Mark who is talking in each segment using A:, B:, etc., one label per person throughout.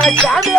A: 在家。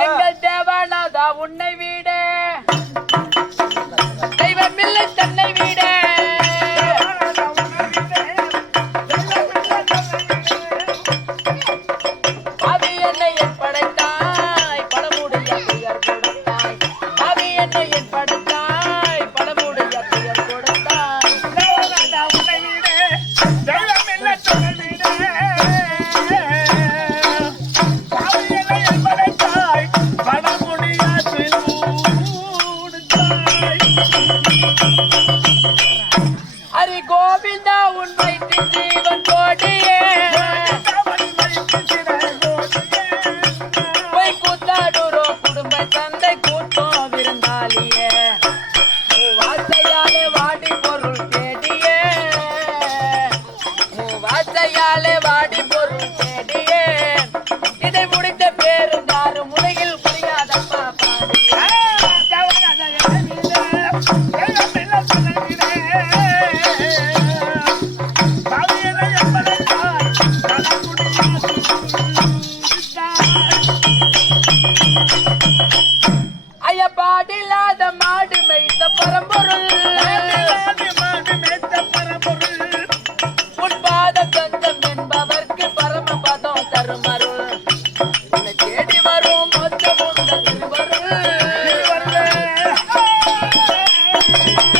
B: Aha. Thank you.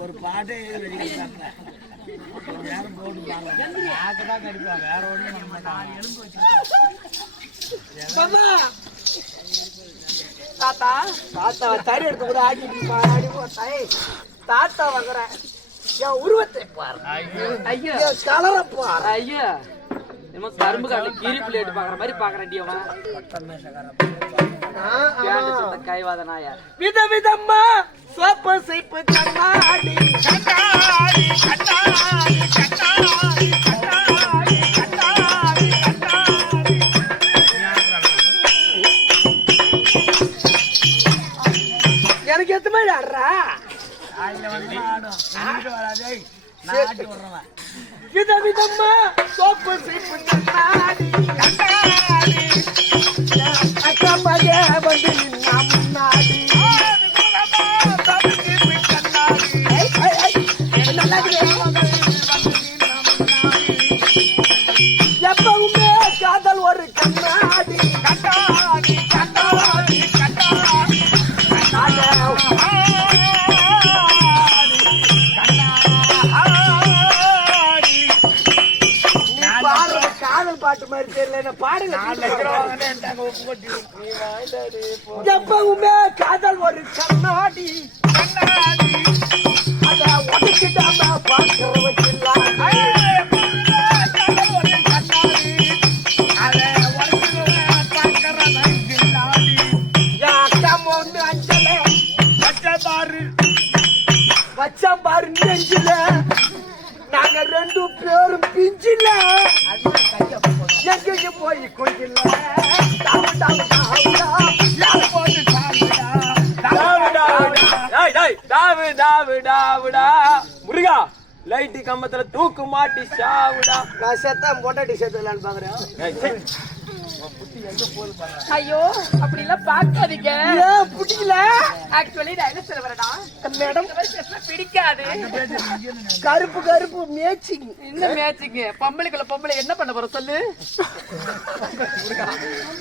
A: ஒரு பாட்டே நேரம் போட்டு தான் கடிப்பான் வேற ஒண்ணும் பண்ண மாட்டான்
B: தாத்தா.
A: தாத்தா தறி எடுத்து கூட ஆடிட்டு ஆடி போட்டாய் தாத்தா வாங்குறேன் என் உருவத்தை பாரு
B: ஐயோ.
A: கலரை பாரு.
B: ஐயோ. என்னமோ கரும்பு காட்டுல கீரி பிளேட் பாக்குற மாதிரி பாக்குறேன் அவன். கைவாத நாயா
A: வித விதமா சோப்பு சீப்பு கண்ணாடி கண்ணாடி கண்ணாடி எனக்கு எத்த மாதிரி ஆடுறா? வித விதமா சோப்பு சீப்பு பாடுங்க எப்பவுமே காதல் ஒரு கண்ணாடி. கண்ணாடி. அத உடச்சிட்டாம பார்க்கிற வச்சம் பாரு நெஞ்சில. நாங்க ரெண்டு பேரும் பிஞ்சில. எங்கேயும் போய் டாவுடா.
C: முருகா லைட்டு கம்பத்துல தூக்கு மாட்டி சாவுடா
A: நான் செத்தா பொண்டாட்டி செத்துலான்னு பாக்குறேன்
C: ஏய், சீ.
B: ஐயோ அப்படி எல்லாம் பார்க்காதீங்க.
A: ஏன் பிடிக்கல?
B: ஆக்சுவலி நான் என்ன சொல்ல வரேன்னா
A: மேடம்
B: பிடிக்காது.
A: கருப்பு கருப்பு மேட்சிங்
B: என்ன மேட்சிங்க பொம்பளைக்குள்ள பொம்பளை என்ன பண்ண போற சொல்லு.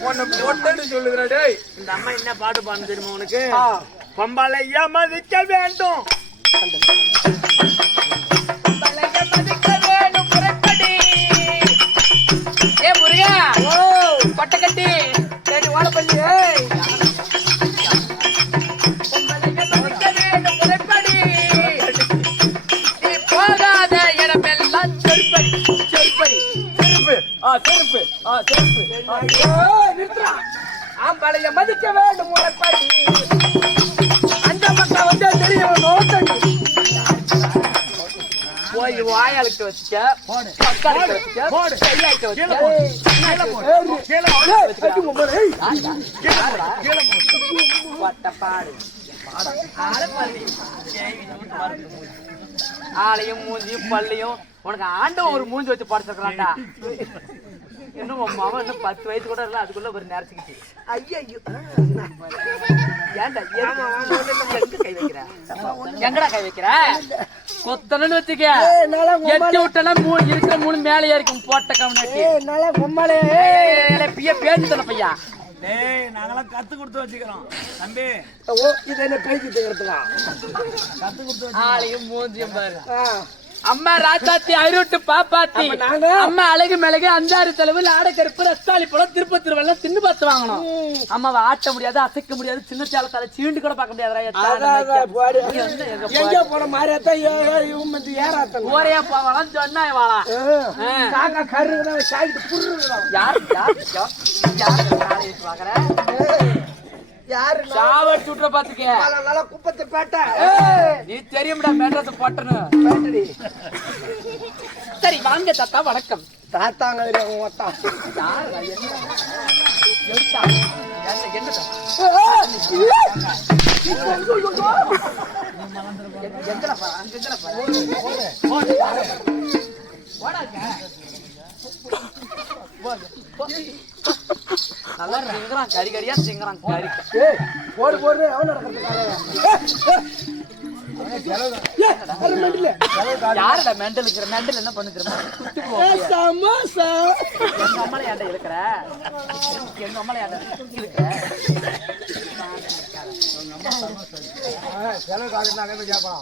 C: உன்னை பொட்டன்னு சொல்லுகிறா, டேய்.
A: இந்த அம்மா என்ன பாட்டு பாடு தெரியுமா உனக்கு? பம்பாளைய மதிக்க வேண்டும்.
B: கொட்டை கட்டி
A: சரி ஓடப்பள்ளி
C: செருப்பு. செருப்பு. ஆ செருப்பு. ஆ,
A: ஐயோ நிறுத்துறா ஆம்பளைய மதிக்க வேண்டும் உனப்படி
B: போய் வாயாளுக்கு வச்சுக்க. பக்காளுக்கு வச்சுக்க. கையாளுக்கு வச்சுக்க. வட்டப்பாடு ஆளையும் மூஞ்சியும் பல்லையும். உனக்கு ஆண்டவன் ஒரு மூஞ்சி வச்சு படைச்சிருக்கலாம்டா இன்னும் உன் மாமன் இன்னும் பத்து வயசு கூட இல்ல அதுக்குள்ள ஒரு நேரத்துக்கிச்சு
A: ஐயோ
B: ஏன்டா எங்க கை வைக்கிற? எங்கடா கை வைக்கிற? கொத்தனன்னு வச்சுக்க. எட்டி விட்டனா மூணு இருக்கிற மூணு மேலே இருக்கும் போட்ட கவனாட்டி
A: என்னால உம்மாலே
B: பிய பேச்சு தானே பையா.
C: டேய் நாங்கெல்லாம் கத்து கொடுத்து வச்சுக்கிறோம். தம்பி.
A: ஓ இது என்ன
C: கத்து கொடுத்து
B: ஆளையும் மூஞ்சியும் பாரு. அம்மா ராசாத்தி ஐரோட்டு பாப்பாத்தி? அம்மா அழகு மிளகு அஞ்சாறு செலவு ஆடக்கருப்பு ரஸ்தாளி பழம் திருப்பத்தூர் வெள்ளம் தின்னு பார்த்து வாங்கணும் அம்மாவை ஆட்ட முடியாது அசைக்க முடியாது சின்ன சேலத்தால சீண்டு கூட பார்க்க. முடியாது ஒரே போவாளாம் சொன்னா வாழா யார் யார் யார் யார் காலை பாக்குற
A: யாரு
B: சாவடி சுற்ற பாத்துக்க.
A: குப்பத்தை பேட்டை
B: நீ தெரியும்டா மேட்ரஸ் போட்டனு
A: பேட்டடி.
B: சரி வாங்க தாத்தா வணக்கம்.
A: தாத்தாங்க
B: என்ன? நல்லா திங்குறான் கறி கறியா திங்குறான் கறி
A: போடு போடு அவன் நடக்கிறதுக்காக
B: யாருடா மெண்டல் இருக்கிற மெண்டல் என்ன பண்ணுக்கிற சுத்தி போ
A: சமோசா
B: எங்க அம்மால ஏன்டா இழுக்கிற? எங்க அம்மால ஏன்டா இழுக்கிற?
A: செலவு காசு நாங்க கேட்பான்?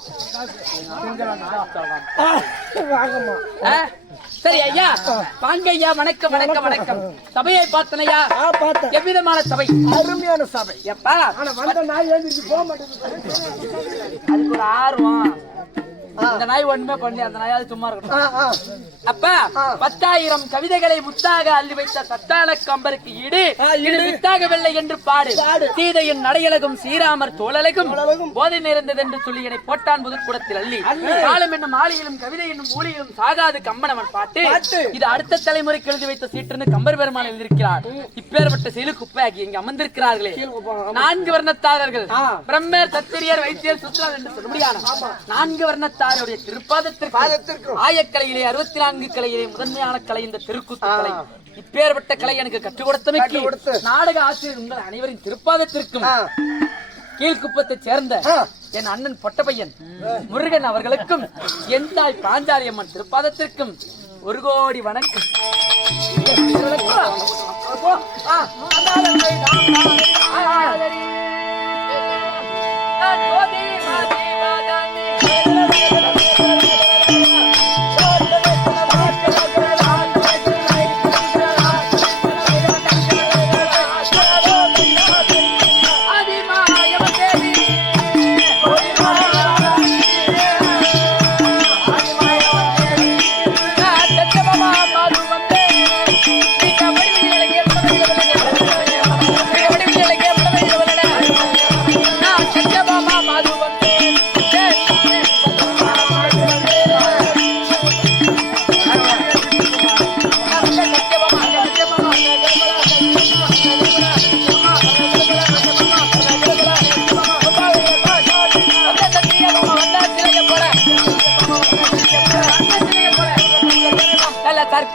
A: வாங்கம்மா?
B: சரி ஐயா. வாங்க ஐயா வணக்கம் வணக்கம் வணக்கம். சபையை பார்த்தனையா? எவ்விதமான சபை?
A: அருமையான சபை.
B: எப்பா?
A: வந்த நாய் போக மாட்டேங்குது.
B: அதுக்கு ஒரு ஆர்வம். இந்த நாய் ஒண்ணுமே பண்ணி அந்த நாயாவது சும்மா
A: ஆ.
B: அப்பா பத்தாயிரம் கவிதைகளை முத்தாக அள்ளி வைத்த சத்தான கம்பருக்கு ஈடு. இது வித்தாகவில்லை என்று பாடு. சீதையின் நடையழகும் ஸ்ரீராமர் தோழலகும். போதை நிறைந்தது என்று சொல்லி என்னை போட்டான் புதுக்குடத்தில் அள்ளி. காலம் என்னும் ஆளியிலும் கவிதை என்னும் ஊழியிலும் சாகாது கம்பனவன் பாட்டு. இது அடுத்த தலைமுறைக்கு எழுதி வைத்த சீற்றுன்னு கம்பர் பெருமான் எழுதியிருக்கிறார். இப்பேற்பட்ட செயலு குப்பையாகி இங்கு அமர்ந்திருக்கிறார்களே. நான்கு வர்ணத்தாரர்கள். பிரம்மர் சத்திரியர் வைத்தியர் சுத்ரா என்று சொல்ல முடியாது? நான்கு வர்ணத்தாருடைய திருப்பாதத்திற்கு. ஆயக்கலையிலே அறுபத்தி நான்கு கலையிலே முதன்மையான கலை இந்த திருக்கூத்து கலை இப்பேற்பட்ட கலை எனக்கு கற்றுக் கொடுத்தமைக்கு. நாடக ஆசிரியர் உங்கள் அனைவரின் திருப்பாதத்திற்கும்
A: ஆ.
B: கீழ்குப்பத்தைச் சேர்ந்த. என் அண்ணன் பொட்டப்பையன் முருகன் அவர்களுக்கும் என் தாய் பாஞ்சாலி அம்மன் திருப்பாதத்திற்கும் ஒரு கோடி வணக்கம். ஆ,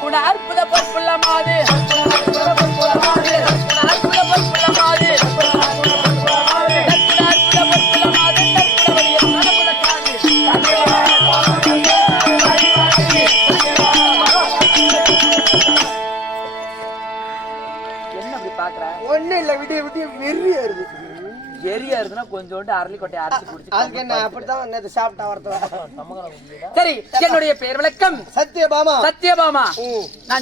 B: கூட அற்புத பொற்புள்ளமாது கொஞ்சோண்டு அரளி கொட்டையை அரைச்சு குடிச்சு
A: அதுக்கு என்ன அப்படித்தான் நேத்து சாப்பிட்டா வரத்த
B: சரி என்னுடைய பெயர் விளக்கம் சத்யபாமா.
A: ம்.
B: நான்